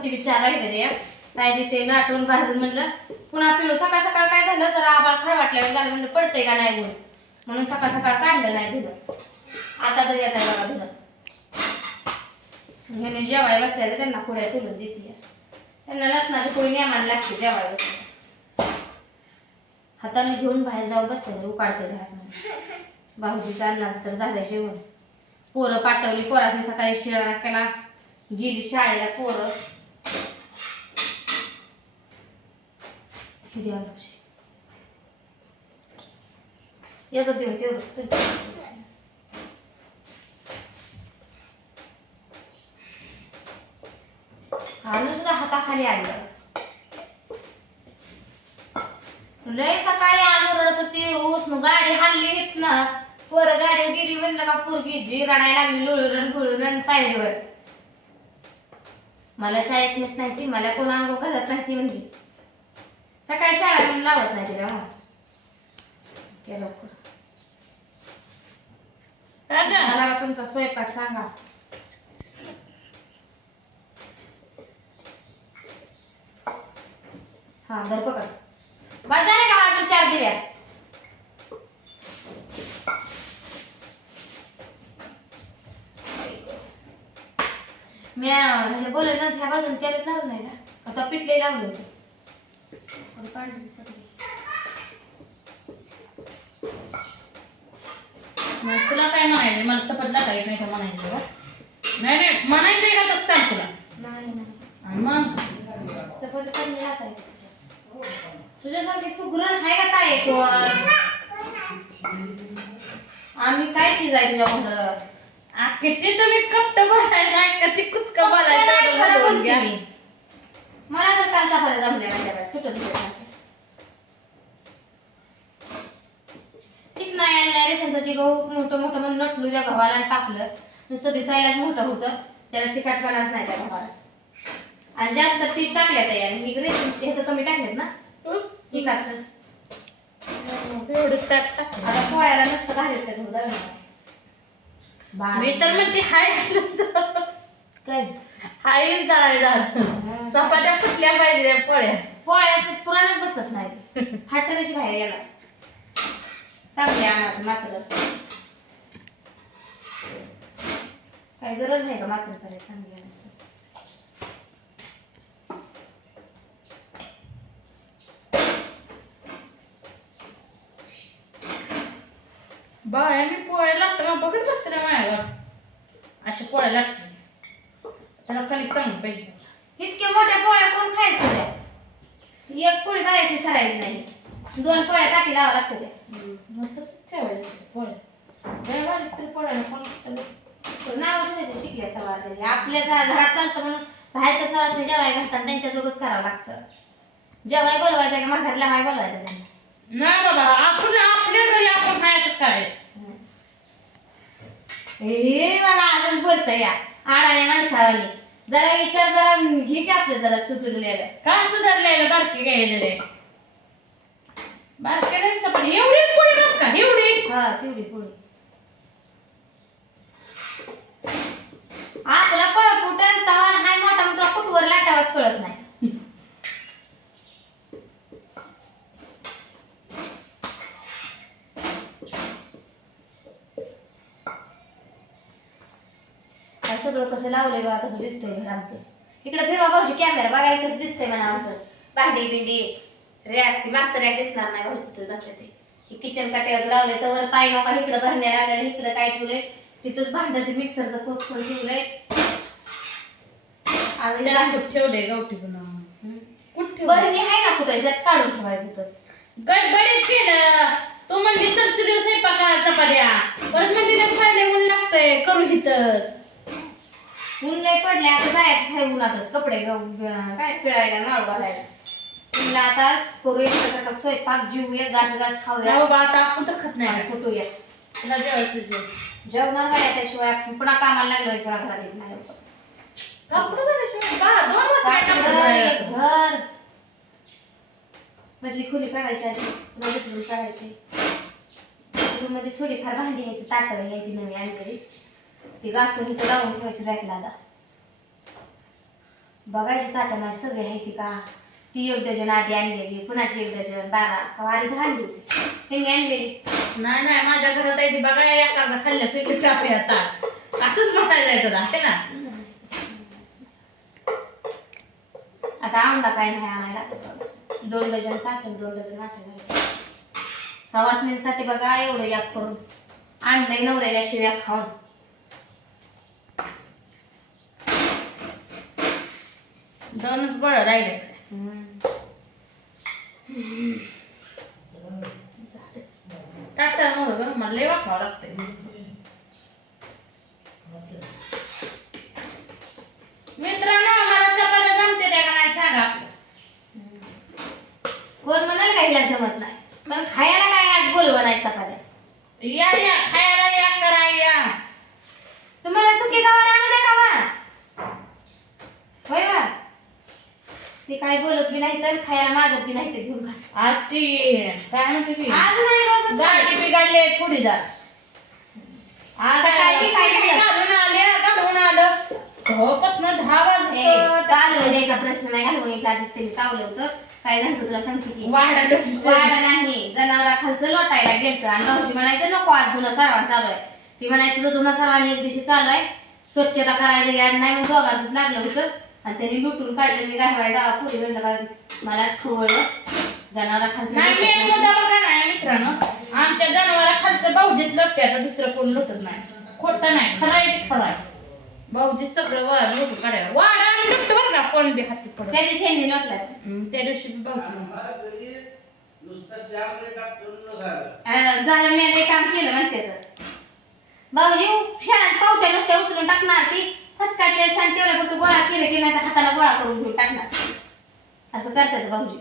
चपाती बी चार राहिलेली आहे काय ते गाठून भाजून म्हणलं पुन्हा पिलो सकाळ सकाळ काय झालं जरा आबाळ खर वाटलं झालं म्हणलं पडतंय का नाही म्हणून सकाळ सकाळ काढलं नाही धुणं आता तर येत आहे बघा धुणं ह्याने जेवाय बसल्याचं त्यांना पुढे तुलून देते त्यांना लसणाची पोळी नेमाने लागते जेवाय बसल्या हाताने घेऊन बाहेर जाऊन बसले उकाडते घरात भाऊजीचं अन्नाचं तर झालं जेवण पोरं पाठवली पोरासने सकाळी शिळा केला गेली शाळेला पोरं किती आलं येतं देऊन तेवढं आणून सुद्धा हाताखाली आलं लय सकाळी आणून रडत होती ऊस गाडी हल्ली ना पोरं गाडी गेली म्हणलं का पोरगी जी रडायला लागली लोळून गुळून पायरीवर मला शाळेत नेत नाही ती मला कोण अंघोळ घालत नाही ती म्हणजे सकाळी शाळा म्हणून लावत नाही तिला केलं मला तुमचा स्वयंपाक सांगा हा दर पकड बस झाले का अजून 4 दिल्या मी म्हणजे बोलले ना ह्या बाजून त्यालाच लावलं नाही ना आता पिठले लावलं होतं तुला काय म्हणायचं मला चपातीला काही नाही का म्हणायचं नाही नाही म्हणायचंय का तसं काय तुला नाही मग चपाती पडली ना काय तुझ्यासारखी सुगरण आहे का काय कोण आम्ही काय चीज आहे तुझ्या म्हणलं किती तुम्ही कप्त बोलायचं किती कुचक बोलायचं मला तर काल चपात्या जमल्या माझ्याकडे तुटत चिकना यायला रेशनचं गहू मोठं मोठं म्हणून नटलू त्या गव्हाला टाकलं नुसतं दिसायलाच मोठं होतं त्याला चिकटपणाच नाही त्या गव्हाला आणि जास्त तीच टाकल्यात आणि रेशन ह्याचं कमी टाकलेत ना एकाच आता पोळ्याला नसतं घालत त्या दूध मी तर म्हणते हाय काय हायच दळायला चपात्या फुटल्या पाहिजे पोळ्या पुराणच बसत नाही फाटरेशी बाहेर गेला चांगले आणायचं मात्र काही गरज नाही का मात्र करायचं चांगली आणायचं बायाने पोळ्या लागतं मग बघत बसते ना मायाला अशा पोळ्या लागते त्याला कणिक चांगली पाहिजे इतक्या मोठ्या पोळ्या कोण खायचं तुझ्या एक पोळी खायची सरायची नाही 2 पोळ्या टाकी लावा लागते मग तसंच ठेवायचं पोळ्या वेळ बारीक तरी पोळ्याला कोण नाव ठेवायचं शिकल्या सवार त्याचे आपल्या घरात चालतं म्हणून बाहेरच्या सवासने जेवाय घालतात त्यांच्या जोगच करावं लागतं जेवाय बोलवायचं का माघारला हाय बोलवायचं त्यांना नाही बाबा आपण आपल्या घरी आपण खायचं काय हे मला अजून बोलतं या आडाने माणसावानी जरा विचार जरा घे की आपलं जरा सुधरलेलं काय सुधारलेलं बारकी गेलेले बारक्या चपाती एवढी पोळी बस का एवढी हा तेवढी पोळी आपला कळत कुठं तवा हाय मोठा मित्र कुठवर लाटावाच कळत नाही सगळं कसं लावलंय बघा कसं दिसतंय घर आमचं इकडे फिरवा भाऊजी कॅमेरा बघायला कसं दिसतंय म्हणा आमचं भांडी बिंडी रॅक ती मागचं रॅक दिसणार नाही भाऊजी तिथं बसले ते किचन काट्यावर लावलंय तर ताई नका इकडं भरण्या लागल्या इकडं काय ठेवलंय तिथंच भांडं ते मिक्सरचं कोक ठेवलंय ठेवलंय गावठी बनवून बरणी आहे ना कुठे त्यात काढून ठेवायचं गडबडीत केलं तो म्हणजे चरचरी स्वयंपाक चपात्या परत म्हणजे खायला ऊन लागतंय करू हिथंच ऊन लय पडले आता जायचं आहे उन्हातच कपडे काय पिळायला नाळ घालायला म्हणलं आता करूया स्वयंपाक जीवूया घास खाऊया बाबा आता आपण तर खात नाही सुटूया तुला जेवायचं जेवणार काय त्याशिवाय पुन्हा कामाला लागलं पुन्हा घरात येत नाही घर मधली खोली काढायची आधी काढायची मध्ये थोडीफार भांडी यायची ताटं यायची नवी आणि तरी ती घासून इथं लावून ठेवायची रॅकला आता बघायची ताटं माझी सगळी आहे ती का ती एक डझन आधी आणलेली पुन्हाची एक डझन 12 वारी घालली होती त्यांनी आणलेली. नाही नाही माझ्या घरात आहे ती बघा एखादा खाल्लं पिल्लं चापे ताट असंच म्हणायला जायचं ना है ना. आता आमला काय नाही आणायला 2 डझन ताट 2 डझन वाटे घालायचे. सवासणींसाठी बघा एवढं याप करून आणलंय नवऱ्याच्या शिव्या खाऊन. दोनच गोळ राहिले. टासामुळं मला लय वाकावं लागतंय. मित्रांनो मला चपात्या जमते त्या का नाही सांगा आपलं. कोण म्हणाल का हिला जमत नाही पण खायला काय आज बोलवा नाही चपात्या. या या खायला या करा या. तुम्हाला सुकी गावाला आणू द्या का होय बा ती काय बोलत बी नाही तर खायला मागत बी नाही तर घेऊन खा. आज ती काय म्हणते ती आज नाही रोज गाडी बिघडली थोडीदार. आज सकाळी काय झालं? घालून आलं होपासून 10 वाजता घालून यायचा प्रश्न नाही घालून यायच्या आधीच त्यांनी चावलं होतं. काय झालं तुला सांगते की वाढ नाही जनावरा खालचं लोटायला गेलतं आणि भाऊजी म्हणायचं नको आज धुणं सारवा चालू आहे. ती म्हणायचं तुझं धुणं सारवा एक दिवशी चालू आहे स्वच्छता करायचं याड नाही मग दोघांचंच लागलं होतं आणि त्यांनी लुटून काढलं. मी घालवायला जावा पुरी म्हणलं का मलाच खवळलं जनावरा नाही मुद्दा बघा नाही मित्रांनो आमच्या जनावरा खालचं भाऊजीच लपते आता दुसरं कोण लुटत नाही. खोटं नाही खरं आहे ते खरं आहे. भाऊजी सगळं लुटून काढायला वाडा आम्ही लुटतो बरं का कोण बी हाती पडत. त्या दिवशी यांनी लोटला त्या दिवशी भाऊजी झालं मी एक काम केलं म्हणते तर भाऊजी शाळेत पावट्या नुसत्या उचलून टाकणार ती फसकाटल्या छान तेवढ्या फक्त गोळा केलं की नाही तर हाताला गोळा करून घेऊन टाकणार असं करतात भाऊजी.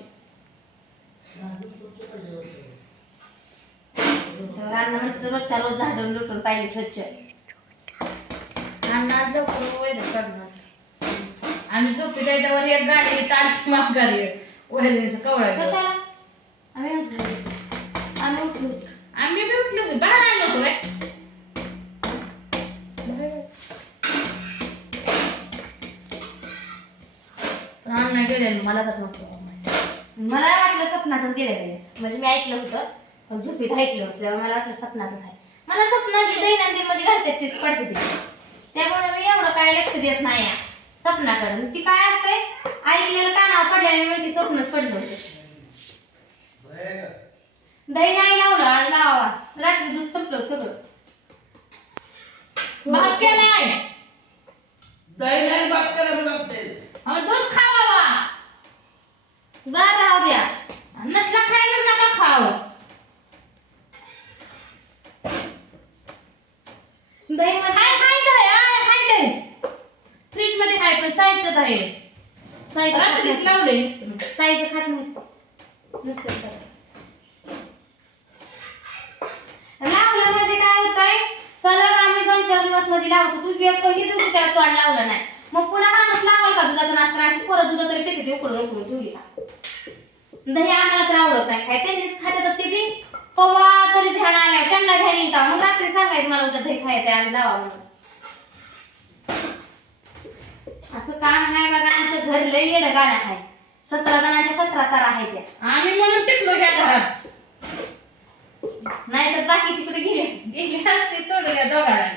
रान्ना म्हणते रोजच्या रोज झाडून लुटून पाहिजे स्वच्छ. अन्नात लवकर वैर करणार आणि झोपी त्याच्यावर एक गाडी चालती माघारी वैरणीचं कवळा कशाला आम्ही उठलो आम्ही बी उठलो बाहेर आलो होतो अण्णा गेलेलं मला कसं नव्हतं. मला वाटलं स्वप्नातच गेलेलं म्हणजे मी ऐकलं होतं पण झोपेत ऐकलं होतं त्यामुळे मला वाटलं स्वप्नातच आहे. मला स्वप्नाची दैनंदिन मध्ये घालते तीच पडते ती त्यामुळे मी एवढं काय लक्ष देत नाही स्वप्नाकडे. ती काय असते ऐकलेलं कानावर पडलेलं म्हणजे स्वप्नच पडलं होतं. दही नाही लावलं आज लावा रात्री दूध संपलं सगळं भात केलाय दूध खावा गार राहू द्या नसला खायला नका खावं. दही मध्ये फ्रीज मध्ये आहे पण साईजच आहे रात्रीच लावले साईज खात नाही नुसतं तसं लावलं म्हणजे काय होतंय सलग आम्ही 2-4 दिवस मध्ये लावतो तू कधी दिवशी त्याला तोंड लावलं नाही मग पुन्हा माणूस लावल का दुधाचा नाश्ता अशी परत दुधा तरी पेटी उकळून ठेवली का. दही आम्हाला तर आवडत नाही खाय त्यांनीच खात्यात ते बी कवा तरी ध्यान आल्यावर त्यांना ध्यान येतं मग रात्री सांगायचं मला उद्या दही खायचंय आज लावा म्हणून. असं काम आहे बघा आमचं घर लई येणं गाणं आहे 17 जणांच्या 17 तारा आहे त्या आम्ही म्हणून टिकलो ह्या घरात नाही तर बाकीची कुठे गेले गेली असते सोडून या दोघांना.